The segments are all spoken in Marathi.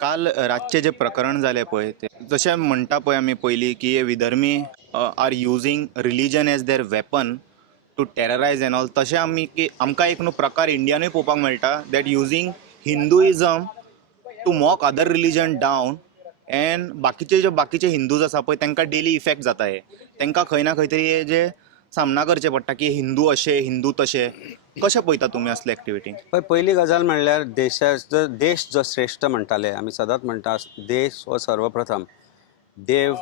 काल रातचे जे प्रकरण झाले पळय ते जशें म्हणटा पळय आमी पयलीं की हे विधर्मी are using religion as their weapon to terrorize and all, तशें आमी की आमकां एक न्हू प्रकार इंडियानूय पळोवपाक मेळटा that using Hinduism to mock other religion down. And बाकीचे हिंदूज आसा पळय तांकां डेली इफेक्ट जाता हे. तांकां खंय ना खंय तरी हे जे सामना करचें पडटा की हिंदू अशे हिंदू तशे. कशें पळयता तुमी असले एक्टिविटी? पहिली गजाल म्हणल्यार देश जो श्रेष्ठ म्हणटाले आमी सदांच म्हणटा, देश हो सर्वप्रथम. देव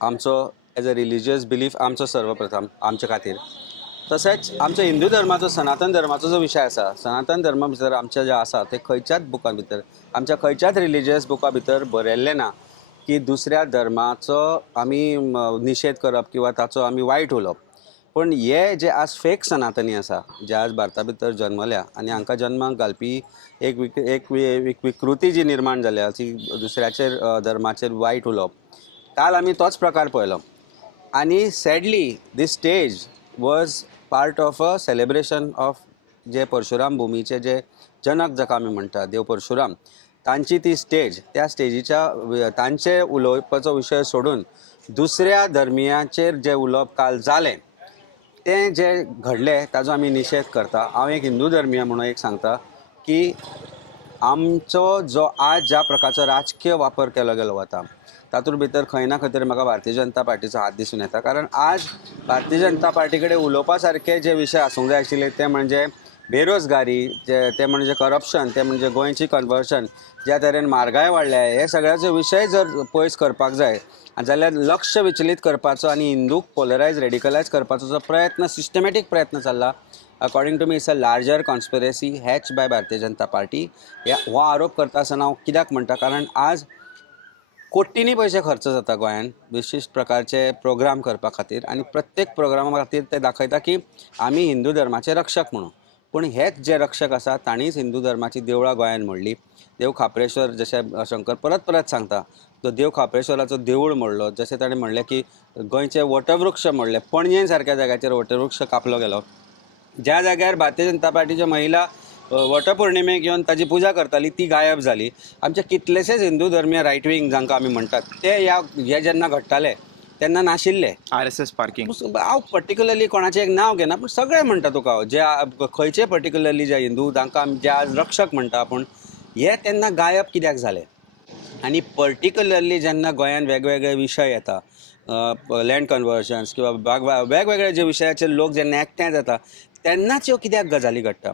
आमचो एज अ रिलिजियस बिलीफ आमचो सर्वप्रथम आमचे खातीर. तशेंच आमच्या हिंदू धर्माचो सनातन धर्माचो जो विशय आसा, सनातन धर्मा भितर आमचे जे आसा ते खंयच्याच बुकां भितर, आमच्या खंयच्याच रिलिजियस बुका भितर बरयल्लें ना की दुसऱ्या धर्माचो आमी निशेध करप किंवा ताचो आमी वायट उलोवप. पण हे जे आज फेक सनातनी आसा, जे आज भारता भितर जल्मल्या आनी हांकां जन्माक घालपी एक विकृती जी निर्माण जाल्या ती दुसऱ्याचेर धर्माचेर वायट उलोवप, काल आमी तोच प्रकार पळयलो. आनी sadly this stage was part of a celebration of जे परशुराम भुमीचे जे जनक जाका आमी म्हणटा देव परशुराम, तांची ती स्टेज, त्या स्टेजीच्या तांचे उलोवपाचो विशय सोडून दुसऱ्या धर्मियांचेर जे उलोवप काल जालें तें जे घडलें ताजो आमी निशेध करता. हांव एक हिंदू धर्मीय म्हणून एक सांगता की आमचो जो आज ज्या प्रकारचो राजकीय वापर केलो गेलो वता तातूंत भितर खंय ना खंय तरी म्हाका भारतीय जनता पार्टीचो हात दिसून येता. कारण आज भारतीय जनता पार्टी कडेन उलोवपा सारके जे विशय आसूंक जाय आशिल्ले ते म्हणजे बेरोजगारी, ते म्हणजे करप्शन, ते म्हणजे गोंयची कन्वर्शन, ज्या तरेन म्हारगाय वाडल्या, हे सगळ्याचो विशय जर पयस करपाक जाय जाल्यार लक्ष विचलीत करपाचो आनी हिंदूक पोलरायज रेडिकलायज करपाचो जो प्रयत्न, सिस्टमॅटीक प्रयत्न चल्ला, according to me it's a larger conspiracy hatch by Bharatiya Janata party. हो आरोप करता आसतना हांव कित्याक म्हणटा, कारण आज कोट्टींनी पयशे खर्च जाता गोंयांत विशिश्ट प्रकारचे प्रोग्राम करपा खातीर, आनी प्रत्येक प्रोग्रामा खातीर ते दाखयता की आमी हिंदू धर्माचे रक्षक म्हणून. पूण हेच जे रक्षक आसा तांणीच हिंदू धर्माची देवळां गोंयांत मोडली. देव खापरेश्वर, जशें शंकर परत परत सांगता, तो देव खापरेश्वराचो देवूळ मोडलो. जशें ताणें म्हणलें की गोंयचे वटवृक्ष मोडले, पणजे सारक्या जाग्याचेर वटवृक्ष कापलो गेलो. ज्या जाग्यार भारतीय जनता पार्टीच्या महिला वटपौर्णिमेक येवन ताची पुजा करताली ती गायब जाली. आमचे कितलेशेच हिंदू धर्मीय रायट विंग जांकां आमी म्हणटात ते हे जेन्ना घडटाले तेन्ना नाशिल्ले. RSS parking. हांव पर्टिक्युलरली कोणाचें एक नांव घेना, पूण सगळे म्हणटा तुका हांव, जे खंयचे पर्टिक्युलरली जे हिंदू तांकां आमी जे आज रक्षक म्हणटा पूण हे तेन्ना गायब कित्याक जाले. आनी पर्टिक्युलरली जेन्ना गोंयांत वेगवेगळे विशय येता, लँड कन्वर्शन्स किंवा वेगवेगळे जे विशयाचेर लोक जेन्ना एकठांय जाता तेन्नाच ह्यो कित्याक गजाली घडटा.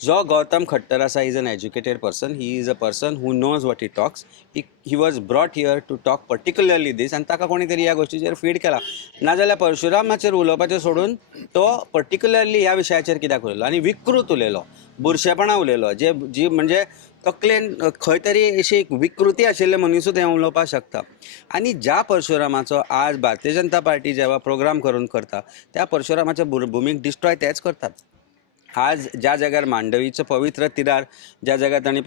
जो गौतम खट्टर आसा, he is an educated person, he is a person who knows what he talks. He was brought here to talk particularly this, आनी ताका कोणी तरी ह्या गोश्टीचेर फीड केला. नाजाल्यार परशुरामाचेर उलोवपाचें सोडून तो पर्टिक्युलरली ह्या विशयाचेर कित्याक उलयलो आनी विकृत उलयलो, बुरशेपणां उलयलो, जी म्हणजे तकलेन खंय तरी अशी विकृती आशिल्ले मनीसूच हें उलोवपाक शकता. आनी ज्या परशुरामाचो आज भारतीय जनता पार्टी जेव्हा प्रोग्राम करून करता त्या परशुरामाच्या भुमीक डिस्ट्रॉय तेच करतात. आज ज्या जाग्यार मांडवीचो पवित्र तिरार, ज्या जाग्यार तांणी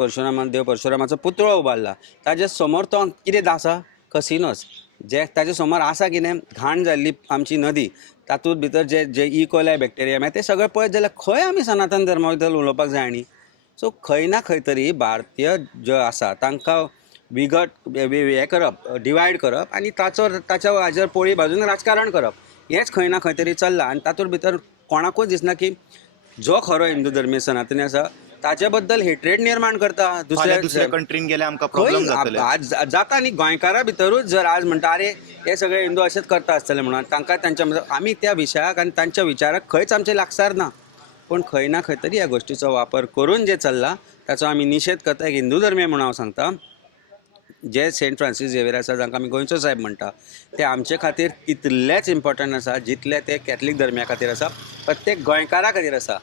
देव परशुरामाचो पुतळो उबारला, ताजे समोर तो कितें आसा? कसिनोज. जे ताजे समोर आसा कितें? घाण जाल्ली आमची नदी, तातूंत भितर जे इकोलाय बॅक्टेरिया ते सगळें पळयत जाल्यार खंय आमी सनातन धर्मा बद्दल उलोवपाक जाय. आनी सो खंय ना खंय तरी भारतीय जो आसा तांकां हें करप, डिवायड करप आनी ताच्या हाजेर पोळी भाजून राजकारण करप, हेंच खंय ना खंय तरी चल्लां. आनी तातूंत भितर कोणाकूच दिसना की जो खरो हिंदू धर्मीय सनातनी आसा ताचे बद्दल हेट्रेड निर्माण करता. दुसऱ्या कंट्रीन गेल्यार आमकां प्रॉब्लेम जातले. आज जाता न्ही, गोंयकारा भितरूच जर आज म्हणटा अरे हे सगळे हिंदू अशेंच करता आसतले म्हणून तांकां तांच्या आमी त्या विशयाक आनी तांच्या विचाराक खंयच आमचे लागसार ना. पूण खंय ना खंय तरी ह्या गोश्टीचो वापर करून जे चल्ला ताचो आमी निशेध करता. एक हिंदू धर्मीय म्हणून हांव सांगता, जे सेंट फ्रांसीस झेवियर आसा जांकां आमी गोंयचो साहेब म्हणटा, ते आमचे खातीर तितलेच इम्पॉर्टंट आसा जितले ते कॅथलीक धर्मिया खातीर आसा, प्रत्येक गोंयकारा खातीर आसा.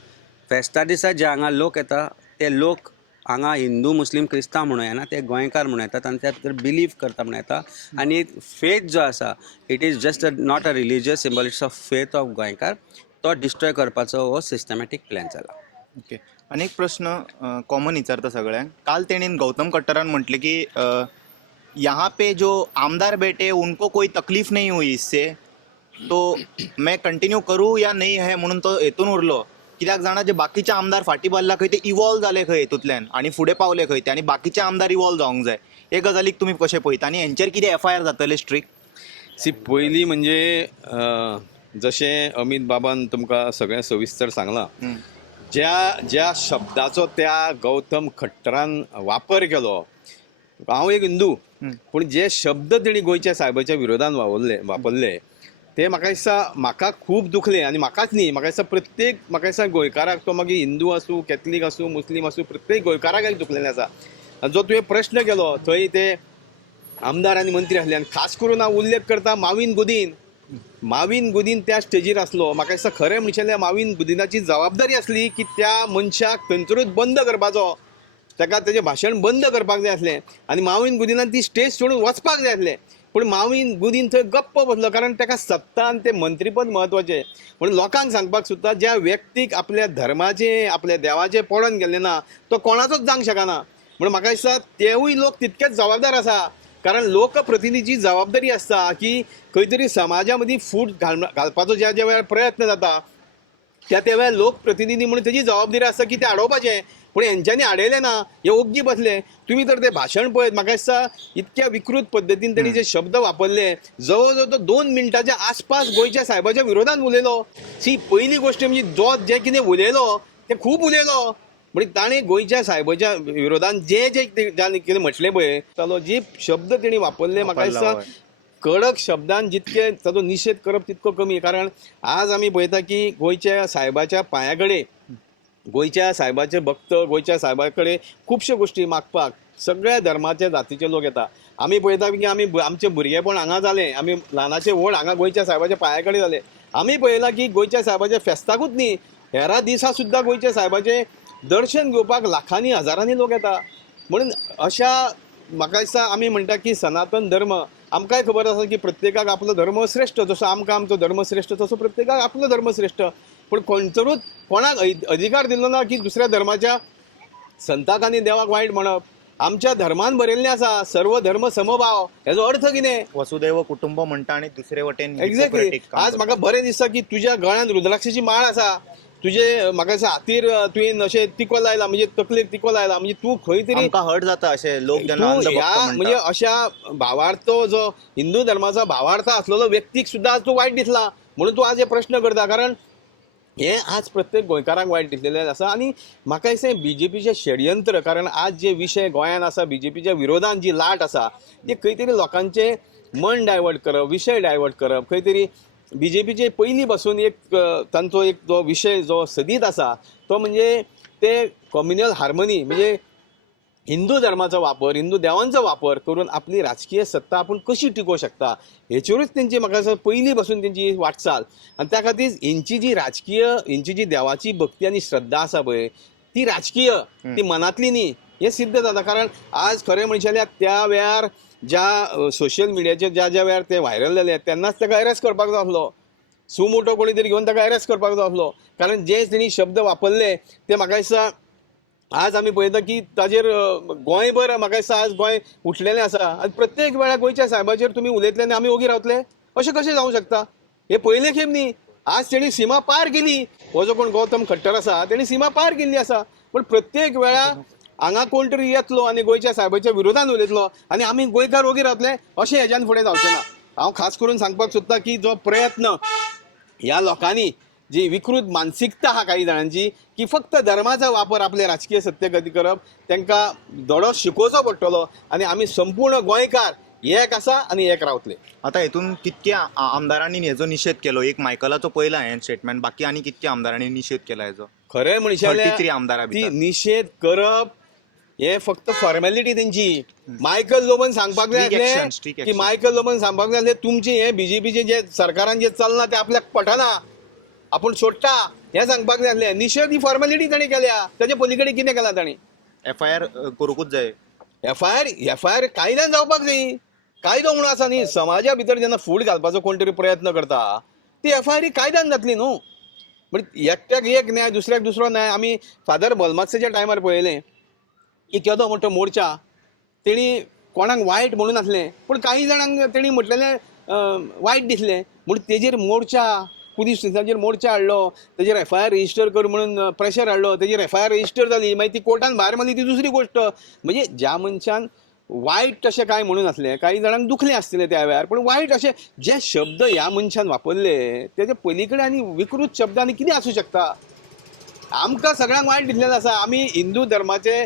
फेस्ता दिसा जे हांगा लोक येता ते लोक हांगा हिंदू मुस्लीम क्रिस्तांव म्हणून येना, ते गोंयकार म्हणून येतात आनी त्या भितर बिलीव करता म्हणून येता. आनी फेथ जो आसा it is just not a religious symbol, it's a faith of गोंयकार. तो डिस्ट्रॉय करपाचो हो सिस्टमॅटीक प्लॅन जाला. ओके. आनी एक प्रश्न कॉमन विचारता सगळ्यांक. काल तेणीन गौतम खट्टरान म्हटलें की यहाँ पे जो आमदार बैठे उनको कोई तकलीफ नहीं हुई इससे, तो मैं कंटिन्यू करूँ या नहीं है म्हणून तो हेतून उरलो. कित्याक जाणा जे बाकीचे आमदार फाटीं बारला खंय ते इवॉल्व जाले खंय हेतूंतल्यान आनी फुडें पावले खंय ते आनी बाकीचे आमदार इवॉल्व जावंक जाय हे गजालीक तुमी कशें पळयता आनी हेंचेर कितें एफआयआर जातले स्ट्रिक्ट? पयलीं म्हणजे जशें अमित बाबान तुमकां सगळें सविस्तर सांगलां, ज्या शब्दाचो त्या गौतम खट्टरान वापर केलो, हांव एक हिंदू पूण जे शब्द तेणी गोंयच्या साहेबाच्या विरोधान वापरले ते म्हाका दिसता म्हाका खूब दुखले आनी म्हाकाच न्ही, म्हाका दिसता प्रत्येक म्हाका दिसता गोंयकाराक, तो मागीर हिंदू आसूं, कॅथलीक आसूं, मुस्लीम आसूं, प्रत्येक गोंयकाराक एक दुखलेलें आसा। जो तुवें प्रश्न केलो थंय ते आमदार आनी मंत्री आसले आनी खास करून हांव उल्लेख करता माविन गुदीन त्या स्टेजीर आसलो। म्हाका दिसता खरें म्हणचें माविन गुदिनाची जबाबदारी आसली की त्या मनशाक थंयसरूच बंद करपाचो, ताका तेजें भाशण बंद करपाक जाय आसलें आनी माविन गुदिनान ती स्टेज सोडून वचपाक जाय आसलें, पूण माविन गुदीन थंय गप्प बसलो कारण ताका सत्ता आनी तें मंत्रीपद म्हत्वाचें। म्हणून लोकांक सांगपाक सोदता ज्या व्यक्तीक आपल्या धर्माचें, आपल्या देवाचें पडोन गेल्लें ना तो कोणाचोच जावंक शकना। म्हणून म्हाका दिसता तेवूय लोक तितकेच जबाबदार आसा, कारण लोकप्रतिनिधीची जबाबदारी आसता की खंय तरी समाजा मदीं फूट घालपाचो ज्या वेळार प्रयत्न जाता त्या वेळार लोकप्रतिनिधी म्हणून तेजी जबाबदारी आसता की ते आडोवपाचें, पूण हेंच्यांनी आडयलें ना, हे ओग्गी बसले। तुमी तर तें भाशण पळयत, म्हाका दिसता इतक्या विकृत पद्दतीन तेणी जे शब्द वापरले, जवळ जवळ तो 2 मिनटाच्या आसपास गोंयच्या साहेबाच्या विरोधान उलयलो। पयली गोश्ट म्हणजे जो जे कितें उलयलो ते खूब उलयलो, म्हणजे ताणें गोंयच्या साहेबाच्या विरोधान जे कितें म्हटलें पळय, ताचो जे शब्द तेणी वापरले म्हाका दिसता कडक शब्दान जितके ताचो निशेध करप तितको कमी। कारण आज आमी पळयता की गोंयच्या साहेबाच्या पांया कडेन गोंयच्या साहेबाचे भक्त, गोंयच्या साहेबा कडेन खुबश्यो गोश्टी मागपाक सगळ्या धर्माचे जातीचे लोक येता। आमी पळयता की आमचें भुरगेपण हांगा जालें, आमी ल्हानाचे व्हड हांगा गोंयच्या साहेबाच्या पांया कडेन जाले। आमी पळयलां की गोंयच्या साहेबाच्या फेस्ताकूच न्ही, हेरा दिसा सुद्दां गोंयच्या साहेबाचें दर्शन घेवपाक लाखांनी हजारांनी लोक येता। म्हणून अशा म्हाका दिसता आमी म्हणटा की सनातन धर्म, आमकांय खबर आसा की प्रत्येकाक आपलो धर्म श्रेश्ठ, जसो आमकां आमचो धर्म श्रेश्ठ तसो प्रत्येकाक आपलो धर्म श्रेश्ठ, पूण खंयसरूच कोणाक अधिकार दिल्लो ना की दुसऱ्या धर्माच्या संताक आनी देवाक वायट म्हणप। आमच्या धर्मान बरयल्लें आसा सर्व धर्म समभाव, हेजो अर्थ कितें? वसुदैव कुटुंब म्हणटा आनी दुसरे वटेन एक्झॅक्टली। आज म्हाका बरें दिसता की तुज्या गळ्यांत रुद्राक्षाची माळ आसा, तुजे म्हाका दिसता हातीर तुवें अशें तिको लायला, म्हणजे तकलेक तिको लायला, म्हणजे तूं खंय तरी आमकां हर्ट जाता अशें लोक जेन्ना तूं अंधभक्त ह्या म्हणटा। म्हणजे अशा भावार्थ जो हिंदू धर्माचा भावार्थ आसलेलो व्यक्तीक सुद्दां आज तूं वायट दिसला, म्हणून तूं आज हे प्रश्न करता। कारण हे आज प्रत्येक गोंयकारांक वायट दिसलेले आसा आनी म्हाका दिसता BJPचें षडयंत्र, कारण आज जे विशय गोंयांत आसा BJPच्या विरोधान जी लाट आसा ती खंय तरी लोकांचें मन डायवर्ट करप, विशय डायवर्ट करप, खंय तरी BJPचे पयलीं पासून एक तांचो एक जो विशय जो सदीत आसा तो म्हणजे ते कम्युनल हार्मनी, म्हणजे हिंदू धर्माचो वापर, हिंदू देवांचो वापर करून आपली राजकीय सत्ता आपण कशी टिकोवंक शकता हेचेरूच तेंची म्हाका दिसता पयलीं पासून तेंची वाटचाल। आनी त्या खातीर हेंची जी राजकीय, हेंची जी देवाची भक्ती आनी श्रद्धा आसा पळय ती राजकीय, ती मनांतली न्ही, हें सिद्ध जाता। कारण आज खरें म्हणचें जाल्यार त्या वेळार ज्या सोशल मिडियाचेर ज्या वेळार ते व्हायरल जाले तेन्नाच ताका अरेस्ट करपाक जाय आसलो, सुमोटो कोणी तरी घेवन ताका अरेस्ट करपाक जाय आसलो, कारण जे तेणी शब्द वापरले ते म्हाका दिसता आज आमी पळयता की ताजेर गोंयभर म्हाका दिसता आज गोंय उठलेलें आसा आनी प्रत्येक वेळार गोंयच्या साहेबाचेर तुमी उलयतले आनी आमी ओगी रावतले, अशें कशें जावंक शकता? हे पयले खेप न्ही, आज तेणी सीमा पार केली। हो जो कोण गौतम खट्टर आसा तेणी सीमा पार केल्ली आसा, पण प्रत्येक वेळार हांगा कोण तरी येतलो आनी गोंयच्या साहेबाच्या विरोधान उलयतलो आनी आमी गोंयकार ओगी रावतले, अशें हेज्यान फुडें जावचें ना। हांव खास करून सांगपाक सोदतां की जो प्रयत्न ह्या लोकांनी, जी विकृत मानसिकता आहा काही जाणांची की फक्त धर्माचा वापर आपले राजकीय सत्ते खातीर करप, तांकां धडो शिकोवचो पडटलो आनी आमी संपूर्ण गोंयकार एक आसा आनी एक रावतले। आतां हेतून कितके आमदारांनी हेजो निशेध केलो? एक मायकलाचो पयला हें स्टेटमेंट, बाकी आनी कितके आमदारांनी निशेध केला हेजो? खरें म्हणचें 33 आमदारां ती भितर निशेध करप हे फक्त फॉर्मॅलिटी तेंची। मायकल लोबन सांगपाक जाय आसलें की मायकल लोबन सांगपाक जाय आसलें तुमचें हे BJPचे जे सरकारान जे चलना ते आपल्याक पटना, आपूण सोडटा, हें सांगपाक जाय आसलें। निशेध ही फॉर्मॅलिटी ताणी केल्या, ताचे पलीकडे कितें केलां ताणी? एफआयआर करूंकूच जाय। एफआयआर कायद्यान जावपाक जाय। कायदो म्हणून आसा न्ही, समाजा भितर जेन्ना फूट घालपाचो कोण तरी प्रयत्न करता ती एफआयआर कायद्यान जातली न्हू। म्हणजे एकट्याक एक न्याय, दुसऱ्याक दुसरो न्याय। आमी फादर बलमात्साच्या टायमार पळयलें की केदो मोठो मोर्चा तेणी कोणाक वायट म्हणून नासलें, पूण काही जाणांक तेणी म्हटलेलें वायट दिसलें, म्हूण तेजेर मोर्चा पुलीस स्टेशनाचेर मोर्चा हाडलो, तेजेर FIR रजिस्टर कर म्हणून प्रेशर हाडलो, तेजेर FIR रजिस्टर जाली, मागीर ती कोर्टान भायर मारली, ती दुसरी गोश्ट. म्हणजे ज्या मनशान वायट अशें कांय म्हणून नासलें, काही जाणांक दुखलें आसतलें त्या वेळार, पूण वायट अशे जे शब्द ह्या मनशान वापरले तेजे पयली कडेन आनी विकृत शब्द आनी कितें आसूं शकता. आमकां सगळ्यांक वायट दिसलेलें आसा. आमी हिंदू धर्माचे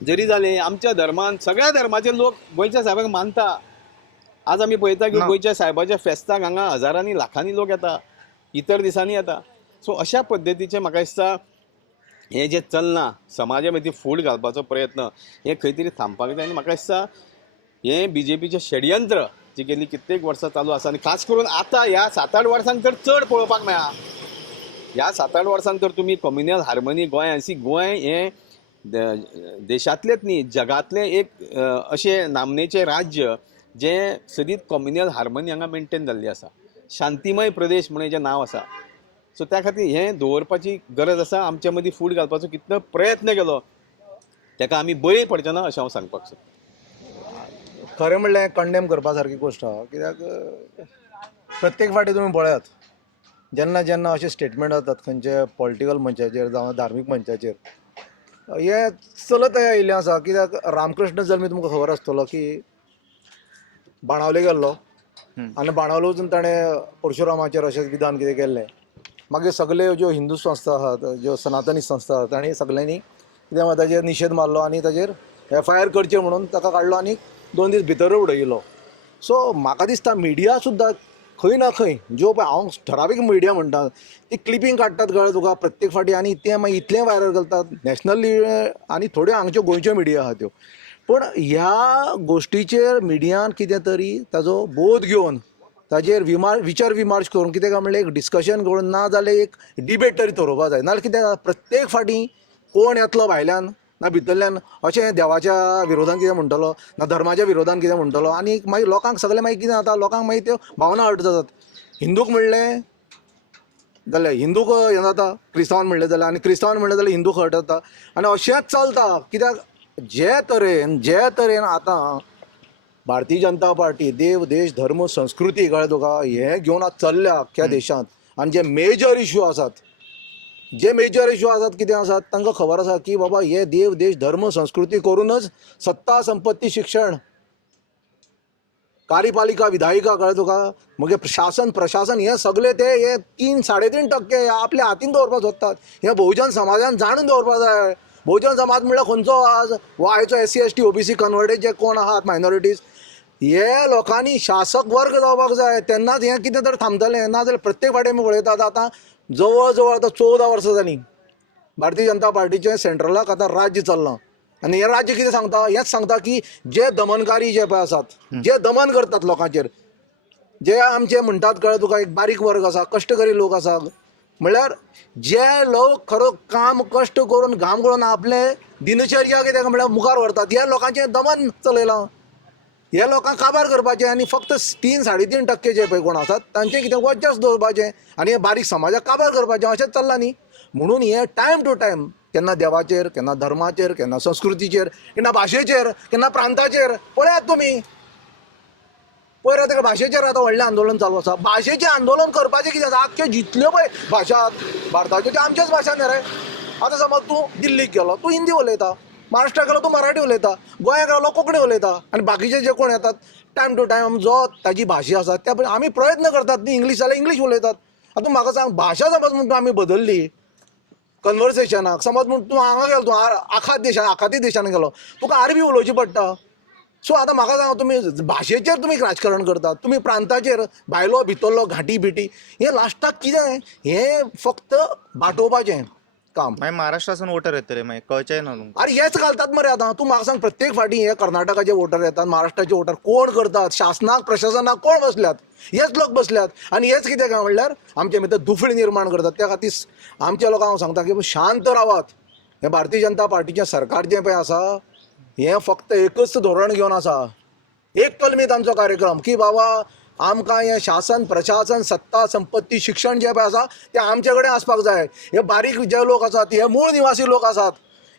जरी जाले, आमच्या धर्मान सगळ्या धर्माचे लोक गोंयच्या साहेबाक मानता. आज आमी पळयता की गोंयच्या साहेबाच्या फेस्ताक हांगा हजारांनी लाखांनी लोक येता, इतर दिसांनी येता. सो अशा पद्दतीचें म्हाका दिसता हे जे चलना समाजा मदीं फूट घालपाचो प्रयत्न हे खंय तरी थांबपाक जाय. आनी म्हाका दिसता हे BJPचें षडयंत्र जी गेली कित्येक वर्सां चालू आसा, आनी खास करून आतां ह्या 7-8 वर्सांक तर चड पळोवपाक मेळ्ळा. ह्या 7-8 वर्सांक तर तुमी कम्युनल हार्मनी गोंय हें देशांतलेंच न्ही, जगांतलें एक अशें नामनेचें राज्य जें सदींच कम्युनल हार्मनी हांगा मेंटेन जाल्ली आसा. शांतीमय प्रदेश म्हणून हेजें नांव आसा. सो त्या खातीर हें दवरपाची गरज आसा. आमचे मदीं फूट घालपाचो कितलो प्रयत्न केलो ताका आमी बळी पडचे ना अशें हांव सांगपाक सोदतां. खरें म्हणल्यार कंडेम करपा सारकी गोश्ट आहा. कित्याक प्रत्येक फावटी तुमी पळयात, जेन्ना जेन्ना अशे स्टेटमेंट जातात खंयचे पॉलिटिकल मंचाचेर जावं धार्मीक मंचाचेर, हे चलत येयल्लें आसा. कित्याक रामकृष्ण जल्मी तुमकां खबर आसतलो की बाणावले गेल्लो आनी बाणावले वचून ताणें परशुरामाचेर अशें विधान कितें केल्लें. मागीर सगळे ज्यो हिंदू संस्था आहात, ज्यो सनातनी संस्था आहात, तांणी सगळ्यांनी कितें म्हणटा ताचेर निशेध मारलो आनी ताचेर FIR करचें म्हणून ताका काडलो आनी 2 दीस भितर उडयलो. सो म्हाका दिसता मिडिया सुद्दां खंय ना खंय ज्यो पळय हांव ठरावीक मिडिया म्हणटा ती क्लिपींग काडटात कळ्ळें तुका प्रत्येक फावटी, आनी ते मागीर इतलें व्हायरल करतात. नॅशनल आनी थोड्यो हांगच्यो गोंयच्यो मिडिया आहात त्यो. पूण ह्या गोश्टीचेर मिडियान कितें तरी ताजो बोध घेवन ताजेर विचार विमर्श करून कितें काय म्हणल्यार एक डिस्कशन करून ना जाल्यार एक डिबेट तरी दवरपा जाय. नाल्यार कितें प्रत्येक फावटी कोण येतलो भायल्यान ना भितरल्यान अशें देवाच्या विरोधान कितें म्हणटलो ना धर्माच्या विरोधान कितें म्हणटलो, आनी मागीर लोकांक सगळें मागीर कितें जाता, लोकांक मागीर त्यो भावना हर्ट जातात. हिंदूक म्हणलें जाल्यार हिंदूक हें जाता, क्रिस्तांवान म्हणलें जाल्यार, आनी क्रिस्तांवान म्हणलें जाल्यार हिंदूक हर्ट जाता. आनी अशेंच चलता. कित्याक जे तरेन आतां भारतीय जनता पार्टी देव देश धर्म संस्कृती कळ्ळें तुका हें घेवन आज चल्ल्या अख्ख्या देशांत. आनी जे मेजर इश्यू आसात कितें आसात तांकां खबर आसा की बाबा हे देव देश धर्म संस्कृती करूनच सत्ता संपत्ती शिक्षण कार्यपालिका विधायिका कळ्ळें तुका मागीर शासन प्रशासन हे सगळे ते हे 3-3.5% आपल्या हातीन दवरपाक सोदतात. हे बहुजन समाजान जाणून दवरपाक जाय. बहुजन समाज म्हणल्यार खंयचो आज वो आयचो SC ST OBC कन्वर्टेड जे कोण आहात मायनॉरिटीज, हे लोकांनी शासक वर्ग जावपाक जाय. तेन्नाच हें कितें तर थांबतलें. ना जाल्यार प्रत्येक फावटी आमी पळयतात आतां जवळ जवळ आतां 14 वर्सां जालीं भारतीय जनता पार्टीचें सेंट्रलाक आतां राज्य चल्लां. आनी हें राज्य कितें सांगता, हेंच सांगता की जे दमनकारी जे पळय आसात, जे दमन करतात लोकांचेर, जे आमचे म्हणटात कळ्ळें तुका एक बारीक वर्ग आसा, कश्टकरी लोक आसा, म्हळ्यार जे लोक खरो काम कश्ट करून घाम गळोवन आपले दिनचर्या कितें म्हणल्यार मुखार व्हरतात, ह्या लोकांचें दमन चलयलां. हे लोकांक काबार करपाचें आनी फक्त 3-3.5% जे पळय कोण आसात तांचें कितें वर्चस्व दवरपाचें आनी हे बारीक समाजाक काबार करपाचें अशेंच चल्लां न्ही. म्हणून हे टायम टू टायम केन्ना देवाचेर, केन्ना धर्माचेर, केन्ना संस्कृतीचेर, केन्ना भाशेचेर, केन्ना प्रांताचेर पळयात तुमी. पयर आतां भाशेचेर आतां व्हडलें आंदोलन चालू आसा. भाशेचें आंदोलन करपाचें कितें आसा, आख्ख्यो जितल्यो पळय भाशा भारताच्यो त्यो आमच्योच भाशा न्ही रे. आतां समज तूं दिल्लीक गेलो तूं हिंदी उलयता, महाराष्ट्राक गेलो तूं मराठी उलयता, गोंयाक गेलो कोंकणी उलयता, आनी बाकीचे जे कोण येतात टायम टू टायम जो ताजी भाशा आसा त्या आमी प्रयत्न करतात न्ही इंग्लीश जाल्यार इंग्लीश उलयतात. आतां म्हाका सांग भाशा समज म्हणून आमी बदलली कन्वर्सेशनाक, समज म्हूण तूं हांगा गेलो, तूं आखाती देशान गेलो, तुका अरबी उलोवची पडटा. सो आतां म्हाका सांग तुमी भाशेचेर तुमी राजकारण करतात, तुमी प्रांताचेर भायलो भितरलो घाटी बिटी, हें लास्टाक कितें हें फक्त बाटोवपाचें काम. मागीर महाराष्ट्रासून वोटर येतले मागीर कळचें ना तुमकां. अरे हेच घालतात मरे. आतां तूं म्हाका सांग प्रत्येक फावटी हे कर्नाटकाचे वोटर येतात, महाराष्ट्राचे वोटर कोण करतात, शासनाक प्रशासनाक कोण बसल्यात, हेच लोक बसल्यात. आनी हेच कितें काय म्हणल्यार आमचे भितर दुफळी निर्माण करतात. त्या खातीर आमच्या लोकांक हांव सांगता की शांत रावात. हे भारतीय जनता पार्टीचें सरकार जें पळय आसा हें फक्त एकच धोरण घेवन आसा, एक कलमी तांचो कार्यक्रम की बाबा आमकां हें शासन प्रशासन सत्ता संपत्ती शिक्षण जें पळय आसा तें आमचे कडेन आसपाक जाय. हे बारीक जे लोक आसात हे मूळ निवासी लोक आसात,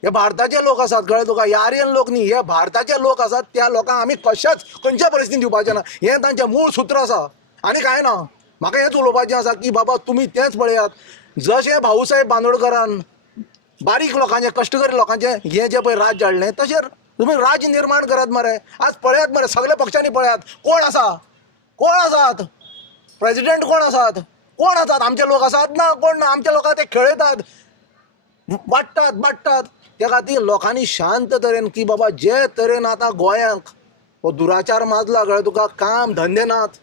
हे भारताचे लोक आसात कळ्ळें तुका, हे आर्यन लोक न्ही, हे भारताचे लोक आसात. त्या लोकांक आमी कशाच खंयच्या परिस्थितीन दिवपाचें ना. हें तांचें मूळ सूत्र आसा आनी कांय ना. म्हाका हेच उलोवपाचें आसा की बाबा तुमी तेंच पळयात जशें भाऊसाहेब बांदोडकरान बारीक लोकांचे कश्टकरी लोकांचे हे जे पळय राज जाल्लें तशें तुमी राज निर्माण करात मरे. आज पळयात मरे सगळ्या पक्षांनी पळयात कोण आसात प्रेसिडेंट कोण आसात आमचे लोक आसात ना कोण ना. आमच्या लोकांक ते खेळयतात वाडटात त्या खातीर लोकांनी शांत तरेन की बाबा जे तरेन आतां गोंयांक हो दुराचार माजला कळ्ळें तुका काम धंदे नात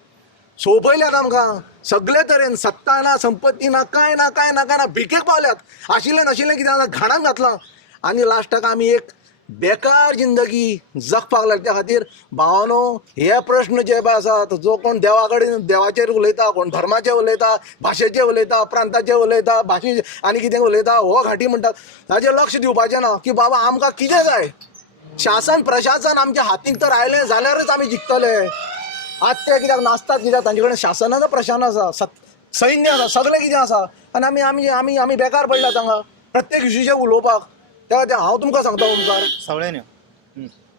सोंपयल्यात आमकां सगळे तरेन सत्ता ना संपत्ती ना कांय ना भिकेक पावल्यात आशिल्लें नाशिल्लें कितें आतां घाणाक घातलां आनी लास्टाक आमी एक बेकार जिंदगी जगपाक लागल्या. त्या खातीर भावानो हे प्रश्न जे पळय आसात जो कोण देवा कडेन देवाचेर उलयता कोण धर्माचेर उलयता भाशेचेर उलयता प्रांताचेर उलयता भाशे आनी कितें उलयता हो घाटी म्हणटात ताचेर लक्ष दिवपाचें ना की बाबा आमकां कितें जाय. शासन प्रशासन आमच्या हातीक तर आयलें जाल्यारच आमी जिखतले. आज ते कित्याक नासतात कित्याक तांचे कडेन शासन आसा प्रशासन आसा सैन्य आसा सगळें कितें आसा आनी आमी आमी आमी आमी बेकार पडल्यात हांगा प्रत्येक विशयाचेर उलोवपाक. त्या खातीर हांव तुमकां सांगता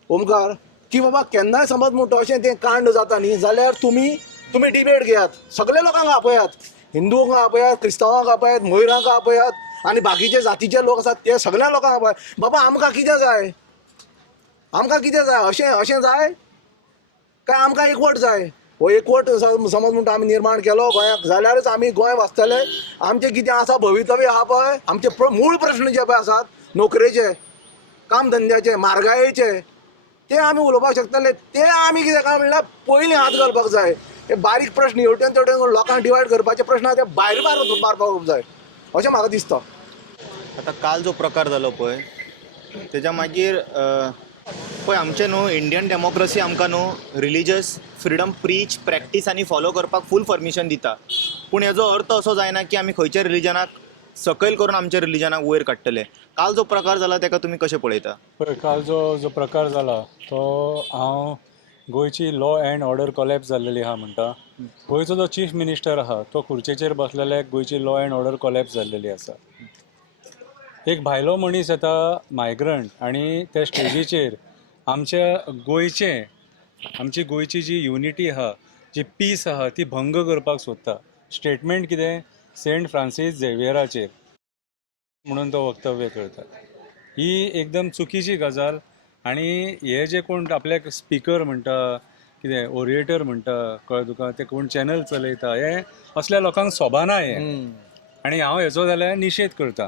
ओमकार की बाबा केन्नाय समज म्हणटा अशें तें कांड जाता न्ही जाल्यार तुमी डिबेट घेयात सगळे लोकांक आपयात हिंदूंक आपयात क्रिस्तांवांक आपयात मोयरांक आपयात आनी बाकीचे जातीचे लोक आसात ते सगळ्या लोकांक आपयात. बाबा आमकां कितें जाय अशें जाय काय आमकां एकवट जाय. हो एकवट समज म्हणटा आमी निर्माण केलो गोंयाक जाल्यारच आमी गोंय वाचतले. आमचें कितें आसा भवितव्य आहा पळय आमचे मूळ प्रश्न जे पळय आसात नोकरेचे काम धंद्याचे म्हारगायेचे ते आमी उलोवपाक शकतले. ते आमी कितें काय म्हणल्यार पयलीं हात घालपाक जाय. हे बारीक प्रश्न हेवटेन तेवटेन लोकांक डिवायड करपाचे प्रश्न आहा ते भायर मारपाक जाय अशें म्हाका दिसता. आतां काल जो प्रकार जालो पळय तेच्या मागीर पळय आमचें न्हू इंडियन डेमोक्रेसी आमकां न्हू रिलिजियस फ्रिडम प्रीच प्रॅक्टीस आनी फॉलो करपाक फूल परमिशन दिता. पूण हेजो अर्थ असो जायना की आमी खंयच्या रिलिजनाक सकयल करून आमच्या रिलिजनाक वयर काडटले. काल जो प्रकार जाला तेका तुमी कशें पळयता? पळय काल जो प्रकार जाला तो हांव गोंयची लॉ अँड ऑर्डर कॉलॅप्स जाल्लेली आहा म्हणटा. गोंयचो जो चीफ मिनिस्टर आहा तो खुर्चेचेर बसलेल्याक गोंयची लॉ अँड ऑर्डर कॉलॅप्स जाल्लेली आसा. एक भायलो मनीस येता मायग्रंट आनी त्या स्टेजीचेर आमची गोंयची जी युनिटी आहा जी पीस आहा ती भंग करपाक सोदता. स्टेटमेंट कितें सेंट फ्रांसीस झेवियराचेर म्हणून तो वक्तव्य करता. ही एकदम चुकीची गजाल. आनी हे जे कोण आपल्याक स्पिकर म्हणटा कितें ओरिएटर म्हणटा कळ्ळें तुका ते कोण चॅनल चलयता हे असल्या लोकांक सोबाना हे. आनी हांव हेचो जाल्यार निशेध करता.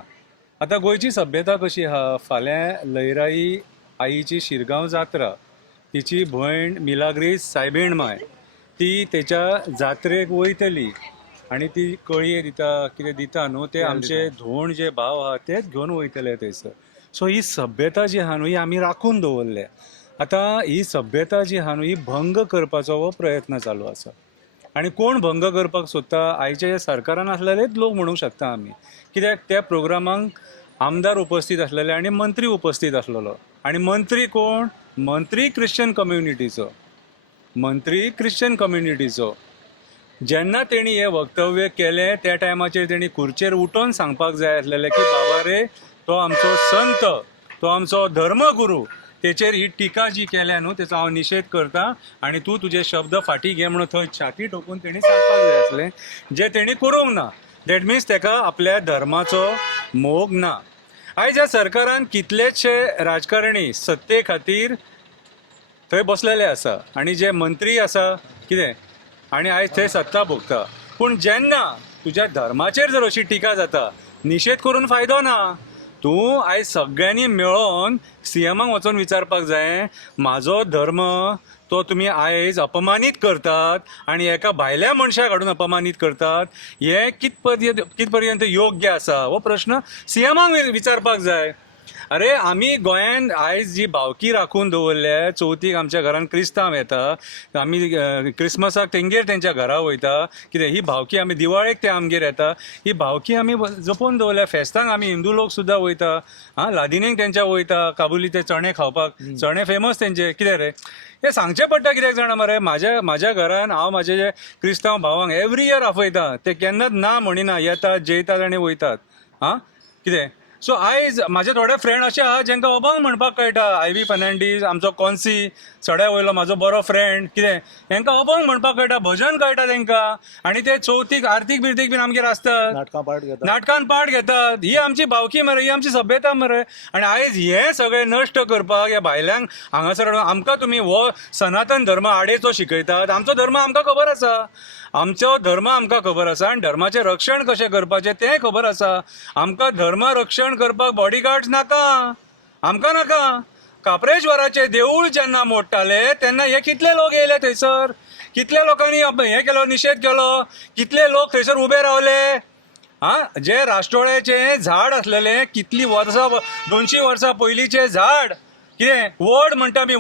आतां गोंयची सभ्यता कशी आहा फाल्यां लयराई आईची शिरगांव जात्रा तिची भयण मिलाग्रीस सायबीण माय ती तेच्या जात्रेक वयतली आनी ती कळये दिता कितें दिता न्हू ते आमचे धोंड जे भाव आहा तेच घेवन वयतले थंयसर. सो ही सभ्यता जी आहा न्हू ही आमी राखून दवरल्या. आतां ही सभ्यता जी आहा न्हू ही भंग करपाचो हो प्रयत्न चालू आसा. आनी कोण भंग करपाक सोदता आयच्या सरकारान आसलेलेच लोक म्हणूंक शकता आमी कित्याक त्या प्रोग्रामांक आमदार उपस्थित आसलेले आनी मंत्री उपस्थित आसलेलो. आनी मंत्री कोण? मंत्री क्रिश्चन कम्युनिटीचो. जेन्ना तेणी हे वक्तव्य केलें त्या टायमाचेर तेणी खुर्चेर उठोवन सांगपाक जाय आसलेलें की बाबा रे तो आमचो संत तो आमचो धर्मगुरू तेचेर ही टिका जी केल्या न्हू तेचो हांव निशेध करता आनी तूं तुजे शब्द फाटीं घे म्हणून थंय छाती ठोकून तेणी सांगपाक जाय आसलें जें तेणी करूंक ना. दॅट मिन्स तेका आपल्या धर्माचो मोग ना. आयज ह्या सरकारान कितलेशे राजकारणी सत्ते खातीर थंय बसलेले आसा आनी जे मंत्री आसा कितें आनी आयज थंय सत्ता भोगता. पूण जेन्ना तुज्या धर्माचेर जर अशी टिका जाता निशेध करून फायदो ना. तूं आयज सगळ्यांनी मेळोन सीएमाक वचून विचारपाक जाय म्हाजो धर्म तो तुमी आयज अपमानीत करतात आनी एका भायल्या मनशाक हाडून अपमानीत करतात हे कित पर्यंत योग्य आसा हो प्रश्न सीएमाक विचारपाक जाय. अरे आमी गोंयान आयज जी भावकी राखून दवरल्या चवथीक आमच्या घरान क्रिस्तांव येता आमी क्रिसमसाक तेंगेर तेंच्या घरा वयता कितें ही भावकी आमी दिवाळेक ते आमगेर येता ही भावकी आमी जपून दवरल्या. फेस्तांक आमी हिंदू लोक सुद्दां वयता लादिनेक तेंच्या वयता काबुली ते चणे खावपाक चणे फेमस तेंचे कितें रे हे सांगचें पडटा कित्याक जाणा मरे म्हाज्या घरान हांव म्हाजे जे क्रिस्तांव भावांक एवरी इयर आपयता ते केन्नाच ना म्हणिना येतात जेयतात आनी वयतात कितें सो आयज म्हाजे थोडे फ्रेंड अशे आहा जेंकां अभंग म्हणपाक कळटा. IV फर्नांडीस, आमचो कॉन्सी सड्या वयलो म्हाजो बरो फ्रेंड, कितें हेंकां अभंग म्हणपाक कळटा, भजन कळटा तेंकां, आनी ते चवथीक आरतीक बिरतीक बीन आमगेर आसतात, नाटकान पार्ट घेतात. ही आमची भावकी मरे, ही आमची सभ्यता मरे. आनी आयज हे सगळे नश्ट करपाक ह्या भायल्यांक हांगासर हाडून आमकां तुमी हो सनातन धर्म आडेचो शिकयतात. आमचो धर्म आमकां खबर आसा, आमचो धर्म आमकां खबर आसा, आनी धर्माचें रक्षण कशें करपाचें तें खबर आसा. आमकां धर्म रक्षण करपाक बॉडीगार्ड्स नाका, आमकां नाका. काप्रेश्वराचें देवूळ जेन्ना मोडटाले तेन्ना हे कितले लोक येयले थंयसर, कितले लोकांनी हे केलो, निशेध केलो, कितले लोक थंयसर उबे रावले. जे राष्ट्रोळ्याचें झाड आसलेलें, कितलीं वर्सां, 200 वर्सां पयलींचें झाड, कितें वड म्हणटा आमी,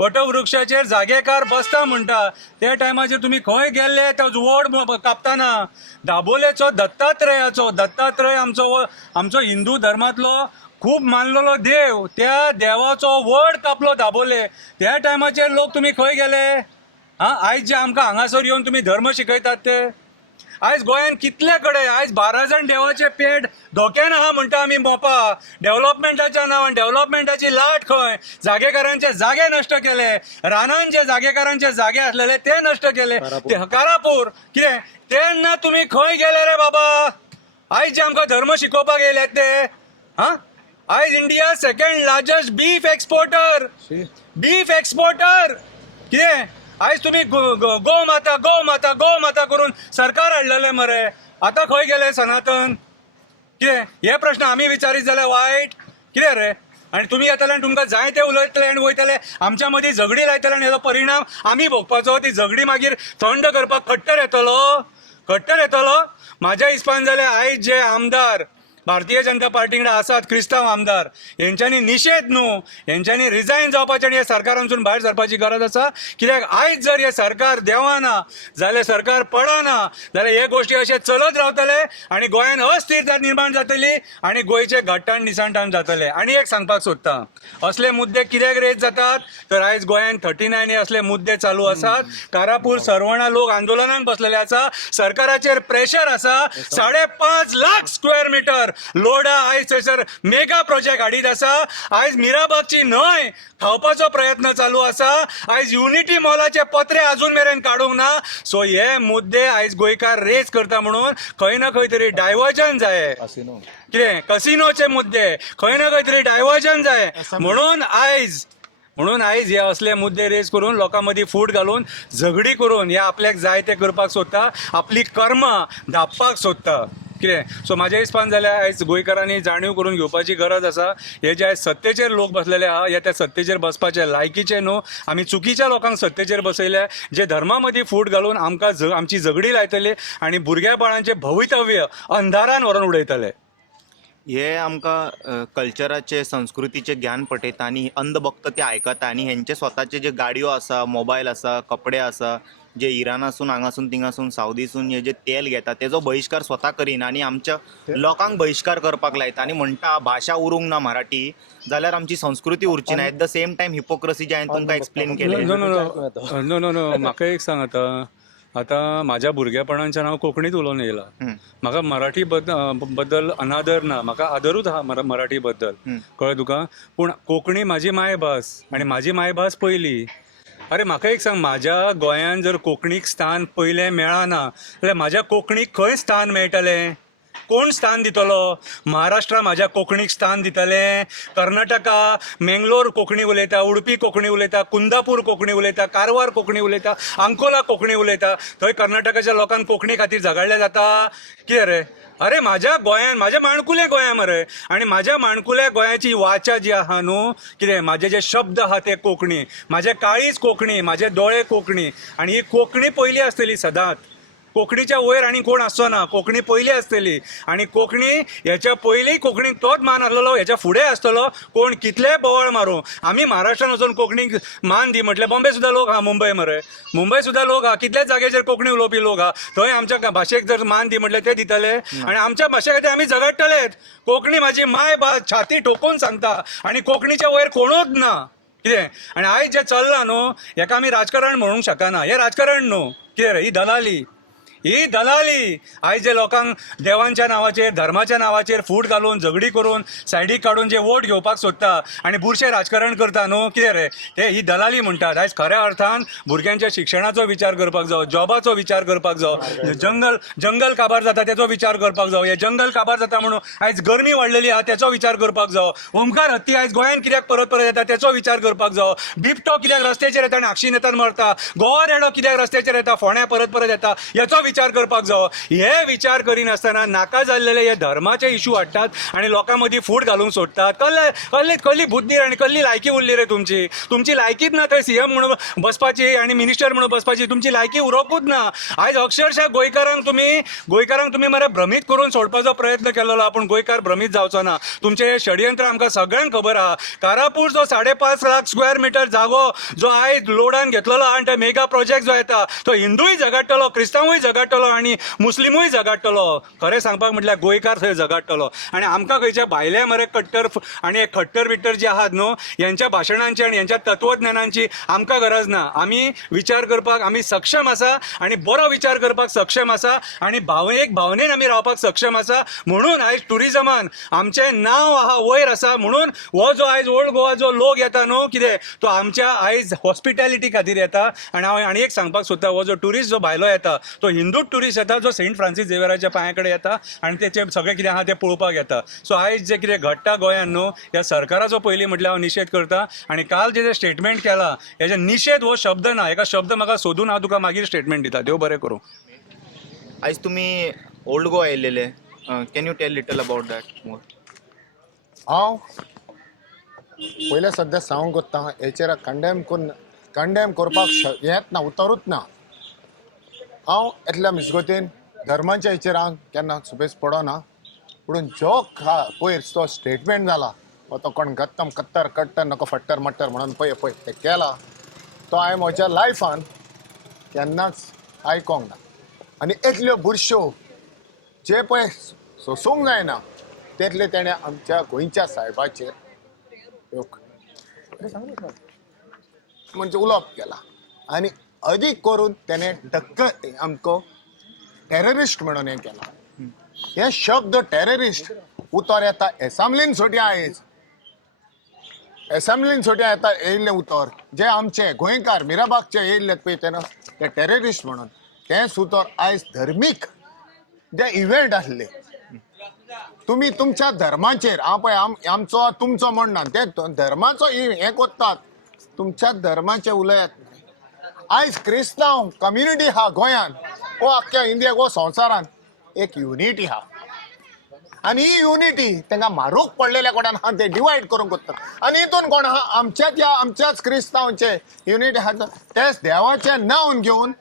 वटवृक्षाचेर जागेकार बसता म्हणटा. त्या टायमाचेर तुमी खंय गेल्ले तो वड कापताना. दाबोलेचो दत्तात्रय आमचो हिंदू धर्मांतलो खूब मानलेलो देव, त्या देवाचो वड कापलो दाबोले. त्या टायमाचेर लोक तुमी खंय गेले? आयज जे आमकां हांगासर येवन तुमी धर्म शिकयतात ते. आयज गोंयान कितले कडेन आयज 12 जाण देवाचे पेट धोक्यान आहा म्हणटा आमी मोपा. डेव्हलपमेंटाच्या नांवान डेव्हलपमेंटाची लाट खंय, जागेकारांचे जागे नश्ट केले, रानान जे जागेकारांचे जागे आसलेले ते नश्ट केले, कारापूर कितें. तेन्ना तुमी खंय गेले रे बाबा? आयज जे आमकां धर्म शिकोवपाक येयले ते. आयज India second largest beef exporter कितें. आयज तुम्ही गोमाता करून सरकार हाडलेले मरे. आतां खंय गेले सनातन? कितें हे प्रश्न आमी विचारीत जाल्यार वायट कितें रे? आनी तुमी येतले आनी तुमकां जाय ते उलयतले आनी वयतले, आमच्या मदीं झगडी लायतले, आनी हेजो परिणाम आमी भोगपाचो. ती झगडी मागीर थंड करपाक कट्टर येतलो. म्हाज्या हिसपान जाल्यार आयज जे आमदार भारतीय जनता पार्टी कडेन आसात, क्रिस्तांव आमदार, हेंच्यांनी निशेध न्हू, हेंच्यांनी रिजायन जावपाचें आनी हे सरकारांसून भायर सरपाची गरज आसा. कित्याक आयज जर हे सरकार देवाना जाल्यार, सरकार पडना जाल्यार हे गोश्टी अशे चलत रावतले आनी गोंयान अस्थिरता निर्माण जातली आनी गोंयचे घट्टाण निसाणटाण जातले. आनी एक सांगपाक सोदतां, असले मुद्दे कित्याक रेज जातात तर आयज गोंयान 39 असले मुद्दे चालू आसात. कारापूर सरवणा लोक आंदोलनाक बसलेले आसा, सरकाराचेर प्रेशर आसा. 5.5 लाख स्क्वेअर मिटर लोडा आयज थंयसर मेगा प्रोजेक्ट हाडीत आसा. आयज मिराबागची न्हंय खावपाचो प्रयत्न चालू आसा. आयज युनिटी मॉलाचे पत्रे अजून मेरेन काडूंक ना. सो हे मुद्दे आयज गोंयकार रेज करता म्हणून खंय ना खंय तरी डायवर्जन जाय. कितें कसिनोचे मुद्दे खंय ना खंय तरी डायवर्जन जाय म्हणून आयज हे असले मुद्दे रेज करून लोकां मदीं फूट घालून झगडी करून हे आपल्याक जाय ते करपाक सोदता, आपली कर्मां धांपपाक सोदता. कितें सो म्हाज्या हिसपान जाल्यार आयज गोंयकारांनी जाणीव करून घेवपाची गरज आसा. हे जे आयज सत्तेचेर लोक बसलेले आहा हे त्या सत्तेचेर बसपाचे लायकीचे न्हू. आमी चुकीच्या लोकांक सत्तेचेर बसयले जे धर्मा मदीं फूट घालून आमकां आमची झगडी लायतले आनी भुरगेपणाचें भवितव्य अंधारान व्हरून उडयतले. हे आमकां कल्चराचे, संस्कृतीचे ज्ञान पटयता आनी अंधभक्त ते आयकता आनी हेंचे स्वताचे जे गाडयो आसा, मोबायल आसा, कपडे आसा, जे इरानासून हांगासून थिंगासून सावदीसून हे जे तेल घेता तेजो बहिष्कार स्वता करिना आनी आमच्या लोकांक बहिष्कार करपाक लायता आनी म्हणटा भाशा उरूंक ना मराठी जाल्यार आमची संस्कृती उरची ना. At the same time hypocrisy जे हांवें तुमकां एक्सप्लेन केलें. नो म्हाका एक सांग, आतां म्हाज्या भुरगेपणांच्यान हांव कोंकणीत उलोवन येयला. म्हाका मराठी बद्दल अनादर ना, म्हाका आदरूच आहा मराठी बद्दल, कळ्ळें तुका. पूण कोंकणी म्हाजी मायभास आनी म्हाजी मायभास पयली. अरे म्हाका एक सांग, म्हाज्या गोंयान जर कोंकणीक स्थान पयलें मेळना जाल्यार म्हाज्या कोंकणीक खंय स्थान मेळटलें? कोण स्थान दितलो? महाराष्ट्रा म्हाज्या कोंकणीक स्थान दितलें? कर्नाटका मेंगलोर कोंकणी उलयता, उडपी कोंकणी उलयता, कुंदापूर कोंकणी उलयता, कारवार कोंकणी उलयता, अंकोला कोंकणी उलयता, थंय कर्नाटकाच्या लोकांक कोंकणी खातीर झगडलें जाता? कितें रे? अरे म्हाज्या गोंयान, म्हाजें माणकुलें गोंया मरे, आनी म्हाज्या माणकुल्या गोंयाची वाचा जी आहा न्हू, कितें म्हाजे जे शब्द आहा ते कोंकणी, म्हाजें काळीज कोंकणी, म्हाजे दोळे कोंकणी, आनी ही कोंकणी पयली आसतली सदांच. कोंकणीच्या वयर आनी कोण आसचो ना, कोंकणी पयली आसतली. आनी कोंकणी हेच्या पयलीं कोंकणीक तोच मान आसलेलो, हेच्या फुडें आसतलो. कोण कितलेय बोवाळ मारूं, आमी महाराष्ट्रान वचून कोंकणीक मान दी म्हटल्यार बॉम्बे सुद्दां लोक आहा, मुंबय सुद्दां लोक आहा, कितलेच जाग्याचेर कोंकणी उलोवपी लोक आहा. थंय आमच्या भाशेक जर मान दी म्हटल्यार ते दितले आनी आमच्या भाशे खातीर आमी झगडटलेच. कोंकणी म्हाजी मायभास छाती ठोकून सांगता आनी कोंकणीच्या वयर कोणूच ना. कितें आनी आयज जें चल्लां न्हू हेका आमी राजकारण म्हणूंक शकना. हें राजकारण न्हू, कितें रे, ही दलाली. ही दलाली आयज जे लोकांक देवांच्या नांवाचेर धर्माच्या नांवाचेर फूट घालून झगडी करून सायडीक काडून जे वोट घेवपाक सोदता आनी बुरशें राजकारण करता न्हू कितें रे ते ही दलाली म्हणटात. आयज खऱ्या अर्थान भुरग्यांच्या शिक्षणाचो विचार करपाक जावो, जॉबाचो विचार करपाक जावो, जंगल काबार जाता तेचो विचार करपाक जावो, हे जंगल काबार जाता म्हणून आयज गरमी वाडलेली आहा तेचो विचार करपाक जावो, ओमकार हत्ती आयज गोंयांत कित्याक परत परत येता तेचो विचार करपाक जावो, बिबटो कित्याक रस्त्याचेर येता आनी आक्षी नेतान मरता, गोवा रेडो कित्याक रस्त्याचेर येता फोंड्या परत परत येता हेचो विचार करपाक जावो. हे विचार करिनासतना नाका जाल्लेले हे धर्माचे इशू हाडटात आनी लोकां मदीं फूट घालूंक सोदतात. कसली बुद्धी आनी कसली लायकी उरली रे तुमची लायकीच ना थंय सीएम म्हणून बसपाची आनी मिनिस्टर म्हणून बसपाची तुमची लायकी उरोपूच ना. आयज अक्षरशः गोंयकारांक तुम्ही मरे भ्रमीत करून सोडपाचो प्रयत्न केलेलो, आपूण गोंयकार भ्रमीत जावचो ना. तुमचे हे षडयंत्र आमकां सगळ्यांक खबर आहा. कारापूर जो 5.5 लाख स्क्वेअर मीटर जागो जो आयज लोडान घेतलेलो आनी ते मेगा प्रोजेक्ट जो येता तो हिंदूय झगडटलो, क्रिस्तांवूय झगडटलो आनी मुस्लिमूय झगडटलो. खरें सांगपाक म्हटल्यार गोंयकार थंय झगडटलो. आनी आमकां खंयचे भायले मरे कट्टर आनी खट्टर बिट्टर जे आहात न्हू यांच्या भाशणांची आनी यांच्या तत्वज्ञानांची आमकां गरज ना. आमी विचार करपाक आमी सक्षम आसा आनी बरो विचार करपाक सक्षम आसा आनी भावनेन आमी रावपाक सक्षम आसा. म्हणून आयज टुरिजमान आमचें नांव आहा वयर आसा. म्हणून हो जो आयज ओल्ड गोवा जो लोक येता न्हू कितें तो आमच्या आयज हॉस्पिटॅलिटी खातीर येता. आनी हांव आनी एक सांगपाक सोदता हो जो ट्युरिस्ट जो भायलो येता तो हिंदू ट्युरिस्ट येता जो सेंट फ्रांसीस झेवियराच्या पांया कडेन येता आनी तेचें सगळें कितें आहा तें पळोवपाक येता. सो आयज जे कितें घडटा गोंयांत न्हू ह्या सरकाराचो पयलीं म्हटल्यार हांव निशेध करता. आनी काल जे स्टेटमेंट केला हेजे निशेध हो शब्द ना. एका शब्द म्हाका सोदून हांव तुका मागीर स्टेटमेंट दिता. देव बरें करूं. आयज तुमी ओल्ड गोवा येयलेले. Can you tell little about that more? हांव पयले सद्या सांगूंक कोत्ता हेचेर कंडेम करपाक येत ना, उतरूच ना. हांव येतल्या मिसगोतीन धर्माच्या हेचेर हांव केन्ना सुबेज पडना. पूण जो पयर तो स्टेटमेंट जाला तो कोण गत्तम कत्तर कट्टर नको फट्टर मट्टर म्हणून पळय ते केला तो हांवें म्हज्या लायफान केन्नाच आयकोंक ना. आनी इतल्यो बुरश्यो जे पळय सोसूंक जायना तेतले तेणें आमच्या गोंयच्या साहेबाचेर म्हणजे उलोवप केला. आनी अदीक करून तेणें आमकां टेररिस्ट म्हणून हें केलां. हे शब्द टेररिस्ट उतर येता एसांब्लीन सोट्या आयज एसांब्लीन सोट्या येता येयल्ले उतर जे आमचे गोंयकार मिराबागचे येयल्ले पळय तेन्ना ते टेररिस्ट म्हणून तेंच उतर आयज धर्मीक जे इव्हेंट आसले तुम्ही तुमच्या धर्माचेर हांव पळय आमचो तुमचो म्हणना ते धर्माचो हें कोत्तात तुमच्या धर्माचे उलयात. आयज क्रिस्तांव कम्युनिटी आहा गोंयान वो आख्ख्या इंडियाक वो संवसारान एक युनिटी आहा आनी ही युनिटी तांकां मारूंक पडलेल्या कोणान आहा ते डिवायड करूंक कोत्तात आनी हितून कोण आहा आमच्याच क्रिस्तांवचे युनिटी आहा तेच देवाचें नांव घेवन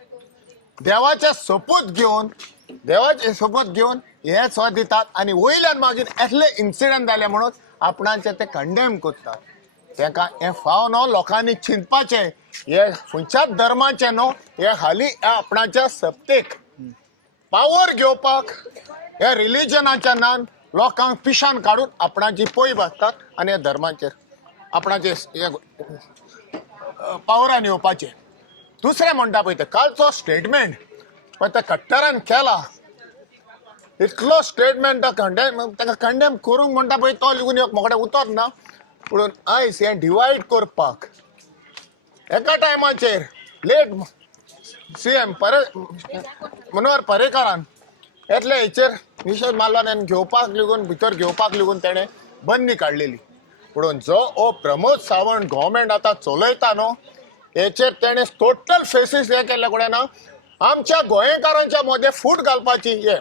देवाचे सपूत घेवन हे सो दितात आनी वयल्यान मागीर येतले इन्सिडंट जाले म्हणून आपणाचे ते कंडेम करतात. तांकां हें फाव न्हू लोकांनी चिंतपाचें हे खंयच्याच धर्माचें न्हू हे हालीं आपणाच्या सप्तेक पावर घेवपाक हे रिलिजनाच्या नांवान लोकांक पिशान काडून आपणाची पय बसतात आनी हे धर्माचेर आपणाचे पावरान येवपाचें. दुसरें म्हणटा पळय ते कालचो स्टेटमेंट पळय त्या कट्टरान केला इतलो स्टेटमेंट ताका कंडेम करूंक म्हणटा पळय तो लिगून मोकडें उतर ना. पूण आयज हें डिवायड करपाक एका टायमाचेर लेट सीएम मनोहर पर्रेकारान येतले हेचेर निशेध मारलो आनी घेवपाक लेगून तेणें बंदी काडलेली. पूण जो हो प्रमोद सावंत गव्हर्मेंट आतां चलयता न्हू हेचेर तेणें टोटल फेसीस हे केल्ले कडेन आमच्या गोंयकारांच्या मदें फूट घालपाची हे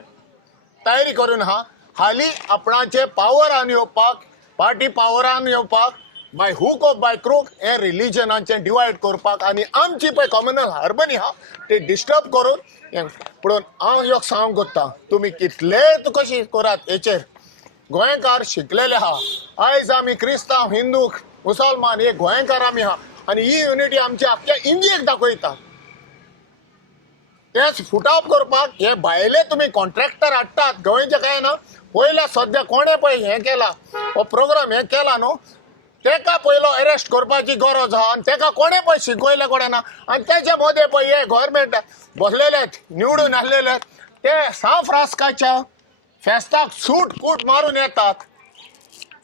तयारी करून आहा. हालीं आपणाचे पावरान येवपाक पार्टी पावरान येवपाक by hook of by crook हे रिलिजनाचें डिवायड करपाक आनी आमची पळय कम्युनल हार्मनी आहा ती डिस्टर्ब करून पूण हांव ह्यो सांगूंक कोत्ता तुमी कितलेच कशी करात हेचेर गोंयकार शिकलेले आहा. आयज आमी क्रिस्तांव हिंदू मुसलमान हे गोंयकार आमी आहा आनी ही युनिटी आमच्या आख्ख्या इंडियेक दाखयता. तेच फुटाव करपाक हे भायले तुम्ही कॉन्ट्रॅक्टर हाडटात गोंयचे काय ना. पयल्या सद्या कोणे पळय हें केला हो प्रोग्राम हें केला न्हू तेका पयलो अरेस्ट करपाची गरज आहा आनी तेका कोणे पळय शिकयले कोणे ना. आनी तेच्या मदें पळय हे गोव्हर्मेंट बसलेले निवडून आसलेले ते सांफ्रास्काच्या फेस्ताक सूट कूट मारून येतात.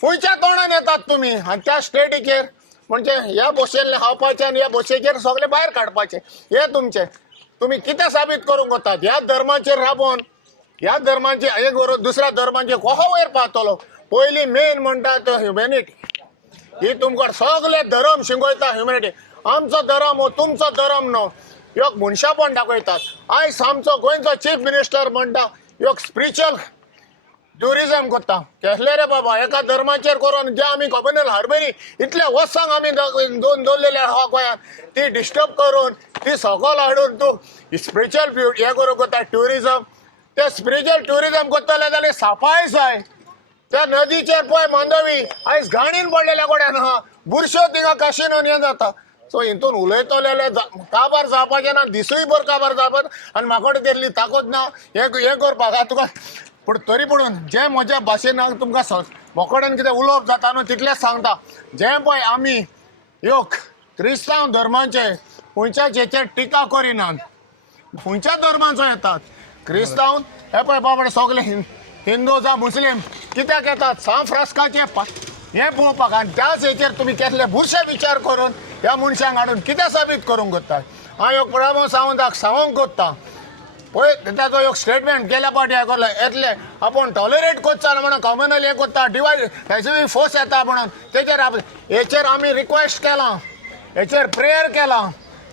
खंयच्या तोंडान येतात तुम्ही आणि त्या स्टेटीचेर म्हणजे ह्या बशेन खावपाचे आनी ह्या बशेचेर सगळे भायर काडपाचे. हे तुमचे तुम्ही कितें साबीत करूंक वतात? ह्या धर्माचेर राबोवन ह्या धर्माचे एक बरोबर दुसऱ्या धर्माचे कसो वयर पावतलो? पयली मेन म्हणटा तो ह्युमॅनिटी. ही तुमकां सगळे धर्म शिंगयता ह्युमॅनिटी. आमचो धर्म हो तुमचो धर्म न्हू. एक मनशापण दाखयतात. आयज आमचो गोंयचो चीफ मिनिस्टर म्हणटा एक स्पिरिच्युअल ट्युरिझम करता. कसले रे बाबा? एका धर्माचेर करून जे आमी कम्युनल हार्मनी इतल्या वर्सांक आमी दोन दवरलेले आहा गोंयांत ती डिस्टर्ब करून ती सकयल हाडून तूं स्पिरिच्युअल हे करूंक करता ट्युरिझम. ते स्पिरिच्युअल ट्युरिझम करतले जाल्यार साफाय जाय. त्या नदीचेर पळय मांडवी आयज घाणीन पडलेल्या कोड्यान आहा. बुरश्यो थिंगा काशिनोन हें जाता. सो हितून उलयतले काबार जावपाचें ना. दिसूय भर काबार जावपाक आनी म्हाका तितली ताकद ना हें करपाक. तुका पूण तरी पडून जे म्हज्या भाशेन तुमकां मोकळ्यान कितें उलोवप जाता न्हू तितलेंच सांगता. जे पळय आमी ह्यो क्रिस्तांव धर्माचे खंयच्याचेर टिका करिनात. खंयच्या धर्माचो येतात क्रिस्तांव हे पळय बाबडे सगळे हिंदू जावं मुस्लीम कित्याक येतात? सांफ्रास्काचे हे पळोवपाक. आनी त्याच हेचेर तुमी केसले बुरशे विचार करून ह्या मनशांक हाडून कितें साबीत करूंक करतात? हांव एक प्रमोद सावंताक सांगूंक कोत्ता पळय ताचो एक स्टेटमेंट गेल्या पावटी आयकलो येतले आपूण टॉलरेट कोत्ता म्हणून कम्युनल हे कोत्ता डिवायड हेचो फोर्स येता म्हणून तेचेर हेचेर आमी रिक्वेस्ट केलां. हेचेर प्रेयर केलां.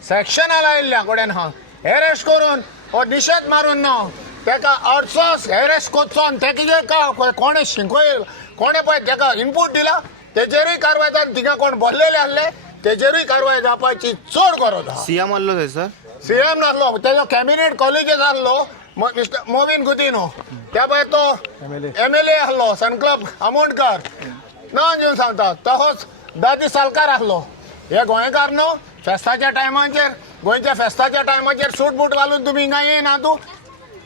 सेक्शनां लायिल्ल्या कोड्यान हा एरेस्ट करून हो निशेध मारून न्हू तेका अडचोस एरेस्ट कोचो आनी तेका कोणें शिंकय कोणें पळय तेका इनपूट दिला तेचेरूय कारवाय जाता. थिंगा कोण बोल्लेले आसले तेचेरूय कारवाय जावपाची चड गरज आहा. सीएम आसलो थंयसर? सीएम नासलो. तेजो कॅबिनेट कॉलेजीस आसलो मिस्टर मोविन गुदिनो. त्या भायर तो MLA आसलो संकल्प आमोणकर. ना घेवन सांगता तसोच दादी सालकार आसलो. हे गोंयकार न्हू फेस्ताच्या टायमाचेर गोंयच्या फेस्ताच्या टायमाचेर सूट बूट घालून तुमी हिंगा येना तूं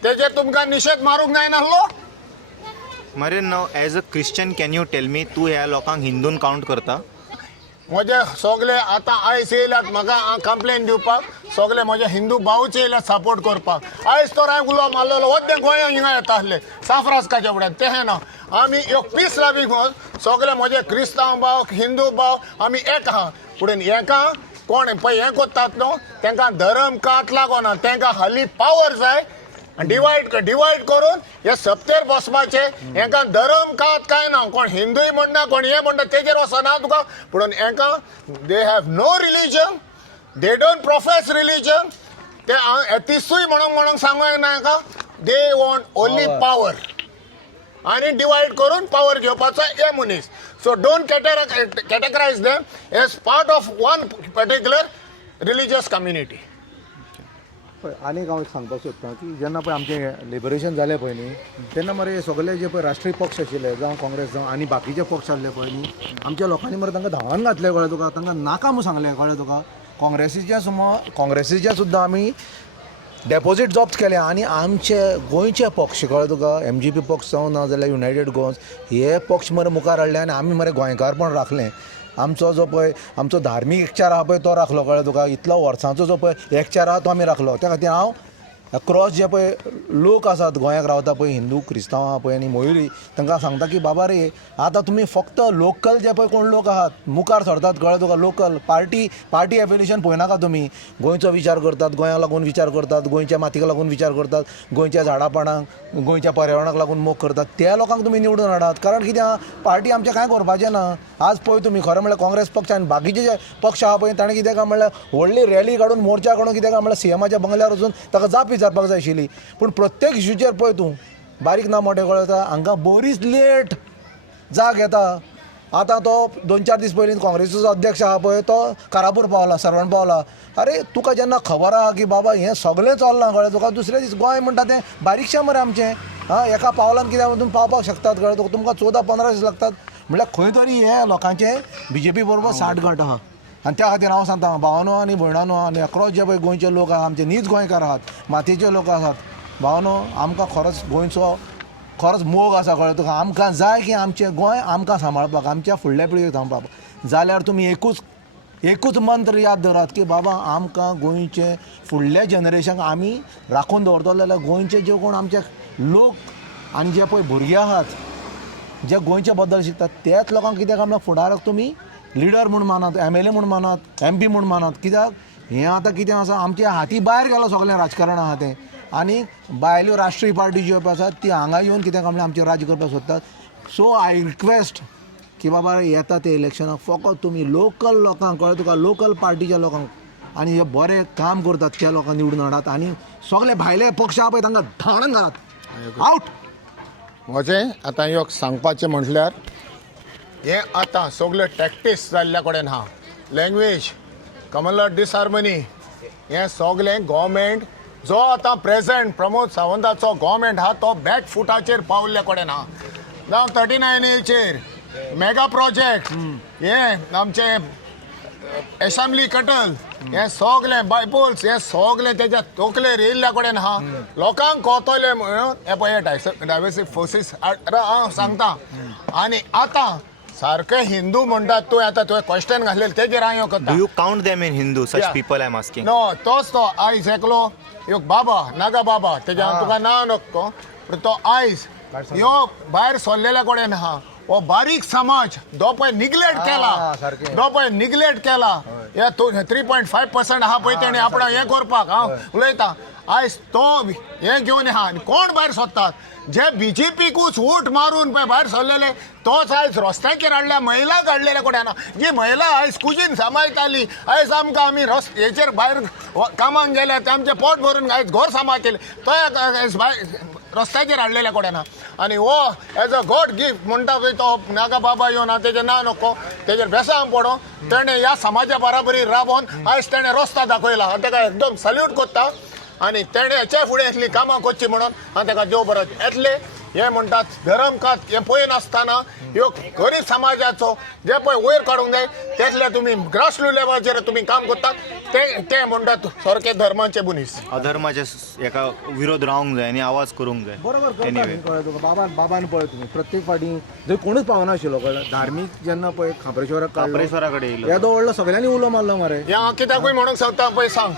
तेचेर तुमकां निशेध मारूंक जायनासलो? मरे नाव as a Christian can you tell me तूं ह्या लोकांक हिंदून काउंट करता? म्हजे सगळे आतां आयज येयल्यात म्हाका कंप्लेन दिवपाक. सगळे म्हजे हिंदू भाऊच येयल्यात सपोर्ट करपाक. आयज तर हांवें उलो मारलेलो वद्दे गोंया हिंगा येता आसले सांफ्रास्काच्या फुड्यान तें ना. आमी एक पीस लावी सगळे म्हजे क्रिस्तांव भाव हिंदू भाव आमी एक आहा. पुढे एका कोण पळय हें कोत्तात न्हू तांकां धर्म कात लागोना. तांकां हाली पावर जाय डिवायड करून हे सप्तेर बसपाचे. हेंकां धर्म कात काय ना. कोण हिंदूय म्हणना कोण हे म्हणटा तेचेर वचना तुका. पुणून हेंकां they have no religion. They don't profess religion. ते एथिस्टूय म्हणूंक सांगूंक ना हेंकां. दे वॉन्ट ओन्ली पावर आनी डिवायड करून पावर घेवपाचो हे मनीस. So don't categorize them as part of one particular religious community. पळय आनीक हांव सांगपाक सोदतां की जेन्ना पळय आमचें लिबरेशन जालें पळय न्ही तेन्ना मरे सगळे जे पळय राष्ट्रीय पक्ष आशिल्ले जावं काँग्रेस जावं आनी बाकीचे पक्ष आसले पळय न्ही आमच्या लोकांनी मरे तांकां धांवान घातले कळ्ळें तुका. तांकां नाका म्हूण सांगलें कळ्ळें तुका. काँग्रेसीचे सुद्दां आमी डेपोजीट जॉब्स केले आनी आमचे गोंयचे पक्ष कळ्ळें तुका MGP पक्ष जावं ना जाल्यार युनायटेड गोवन्स हे पक्ष मरे मुखार हाडले आनी आमी मरे गोंयकारपण राखलें. आमचो जो पळय आमचो धार्मीक एकचार आहा पळय तो राखलो कळ्ळें तुका. इतलो वर्सांचो जो पळय एकचार आहा तो आमी राखलो. त्या खातीर हांव क्रॉस जे पळय लोक आसात गोंयाक रावता पळय हिंदू क्रिस्तांव आहा पळय आनी मयुरी तांकां सांगता की बाबा रे आतां तुमी फक्त लोकल जे पळय कोण लोक आहात मुखार सरतात कळ्ळें तुका. लोकल पार्टी एफिलिएशन पळयनाका तुमी. गोंयचो विचार करतात गोंयाक लागून विचार करतात गोंयच्या मातयेक लागून विचार करतात गोंयच्या झाडां पाणांक गोंयच्या पर्यावरणाक लागून मोग करतात. त्या लोकांक तुमी निवडून हाडात. कारण कितें आहा पार्टी आमचें कांय करपाचें ना. आज पळय तुमी खरें म्हणल्यार काँग्रेस पक्ष आनी बाकीचे जे पक्ष आहा पळय ताणें कितें काय म्हणल्यार व्हडली रॅली काडून मोर्चा काडून कितें काय म्हणल्यार सीएमाच्या बंगल्यार वचून ताका जाप विचारपाक जाय आशिल्ली. पूण प्रत्येक इश्यूचेर पळय तूं बारीक ना मोठें कळटा हांकां बरीच लेट जाग येता. आतां तो 2-4 दीस पयलीं काँग्रेसीचो अध्यक्ष आहा पळय तो कारापूर पावला सरवण पावला. अरे तुका जेन्ना खबर आहा की बाबा हें सगळें चलना कळ्ळें तुका. दुसरे दीस गोंय म्हणटा तें बारीकशें मरे आमचें. एका पावलान कित्याक तुमी पावपाक शकतात कळ्ळें तुका. तुमकां 14-15 दीस लागतात म्हणल्यार खंय तरी हे लोकांचे BJP बरोबर साठगांठ आहा. आनी त्या खातीर हांव सांगता भावानो आनी भयणानो आनी अक्रॉस जे पळय गोंयचे लोक आहा आमचे नीज गोंयकार आहात मातयेचे लोक आसात भावानो आमकां खरोच गोंयचो खरोच मोग आसा कळ्ळें तुका. आमकां जाय की आमचें गोंय आमकां सांबाळपाक आमच्या फुडल्या पिळगेक सांबाळपाक जाल्यार तुमी एकूच एकूच मंत्र याद दवरात की बाबा आमकां गोंयचे फुडल्या जनरेशनाक आमी राखून दवरतलो जाल्यार गोंयचे जे कोण आमचे लोक आनी जे पळय भुरगे आहात जे गोंयच्या बद्दल शिकतात त्याच लोकांक कित्याक आपल्या फुडाराक तुमी लिडर म्हूण मानात MLA म्हूण मानात MP म्हूण मानात कित्याक हें आतां कितें आसा आमचे हाती भायर गेलो सगळें राजकारण आहा तें आनी भायल्यो राष्ट्रीय पार्टी ज्यो आसात ती हांगा येवन कित्याक आमचें राज्य करपाक सोदतात सो आय रिक्वेस्ट की बाबा येता ते इलेक्शनाक फकत तुमी लोकल लोकांक कळ्ळें तुका लोकल पार्टीच्या लोकांक आनी जे बरें काम करतात त्या लोकांक निवडून हाडात आनी सगळे भायले पक्ष आहा पळय तांकां धांवडावन घालात आवट. म्हजें आतां एक सांगपाचें म्हटल्यार हें आतां सगळे टॅक्टीस जाल्ल्या कडेन आहा लँग्वेज कमल डिसहार्मनी हें सगळें गोवमेंट जो आतां प्रेझेंट प्रमोद सावंताचो गोवमेंट आहा तो बॅक फुटाचेर पावल्ल्या कडेन आहा जावं 39A मेगा प्रोजेक्ट हें आमचे एसेंब्ली कटल हें सगळें बायपोल्स हें सगळें तेज्या तोकलेर येयल्ल्या कडेन आहा लोकांक कोतोले म्हणून हे पळय डायवर्सीटी फोर्सीस हांव सांगता आनी आतां सारके हिंदू म्हणटात तूं आतां तुवें क्वेश्चन घातलेलें तेजेर हांव करता do you count them in Hindu such Yeah. People I am asking no तोच तो आयज एकलो एक बाबा नागा बाबा तेज्या हांव तुका नांव नक्को पूण तो आयज ह्यो भायर सरलेल्या कडेन आहा हो बारीक समाज जो पळय निग्लेक्ट केला जो पळय निग्लेक्ट केला हे 3.5% आहा पळय तेणी आपणा हें करपाक हांव उलयतां आयज तो हें घेवन आहा आनी कोण भायर सरतात जे BJPकूच वोट मारून पळय भायर सरलेले तोच आयज रस्त्याचेर हाडल्या महिलाक हाडलेल्या कडेन जी महिला आयज कुशीन सांबाळटाली आयज आमकां आमी हेचेर भायर कामाक गेले ते आमचें पोट भरून आयज घर सांबाळटले तो आयज भायर रस्त्याचेर हाडलेल्या कडेन आनी हो एज अ गॉड गिफ्ट म्हणटा पळय तो नागा बाबा येवन हांव तेजें नांव नको तेजेर बेसांग पडो तेणें ह्या समाजा बराबरी राबोवन आयज तेणें रस्तो दाखयला हांव ताका एकदम सल्यूट करता आनी तेणें हेच्या फुडें येतली कामां करची म्हणून हांव ताका देव बरो येतले हे म्हणटात धरमकात हें पळय नासतना ह्यो गरीब समाजाचो जे पळय वयर काडूंक जाय तेतले तुमी ग्रासरूट लेवलाचेर तुमी काम करतात ते म्हणटात सारके धर्माचे बुनीस अधर्माचे एका विरोध रावंक जाय आनी आवाज करूंक जाय बरोबर करता Anyway. न्ही, कळ्ळें तुका बाबान पळय तुमी प्रत्येक फावटी जंय कोणूच पावनाशिल्लो कळ्ळें धार्मीक जेन्ना पळय खापरेश्वराक काप्रेश्वरा कडेन येयलो. येदो व्हडलो सगळ्यांनी उलो मारलो मरे हें हांव कित्याकूय म्हणूंक सांगता पळय सांग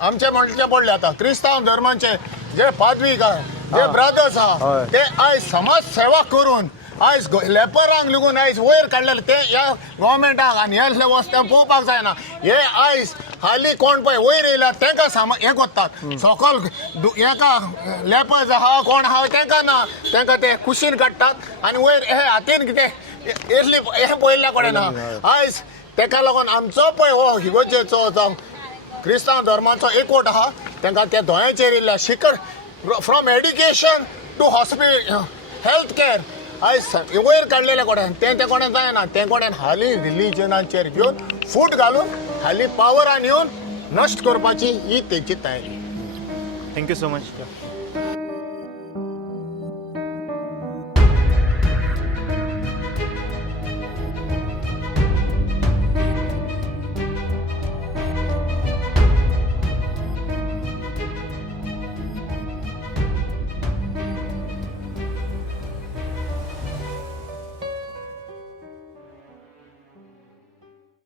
आमचे म्हणचे पडले आतां क्रिस्तांव धर्माचे जे पादवीकार जे ब्रदर्स आहा ते आयज समाज सेवा करून आयज लेपरांक लागून आयज वयर काडलेले ते ह्या गोवमेंटाक आनी ह्या वस्त्या पळोवपाक जायना हे आयज हालीं कोण पळय वयर येयला तांकां हें करतात सकल हेका लेपर्स आहा कोण आहा तांकां ना तांकां ते कुशीन काडटात आनी वयर हे हातीन कितें येतली हे पळयल्ल्या कडेन आहा आयज ताका लागून आमचो पळय हो हिगोजेचो जावं क्रिस्तांव धर्माचो एकवट आहा तांकां त्या दोळ्यांचेर येयल्या शिकड from education to hospital health care आयज वयर काडलेल्या कोड्यान ते कोणें जायना ते कोड्यान हालीं रिलीजनाचेर घेवन फूट घालून हालीं पावरान येवन नश्ट करपाची ही तेंची तयारी. Thank you so much.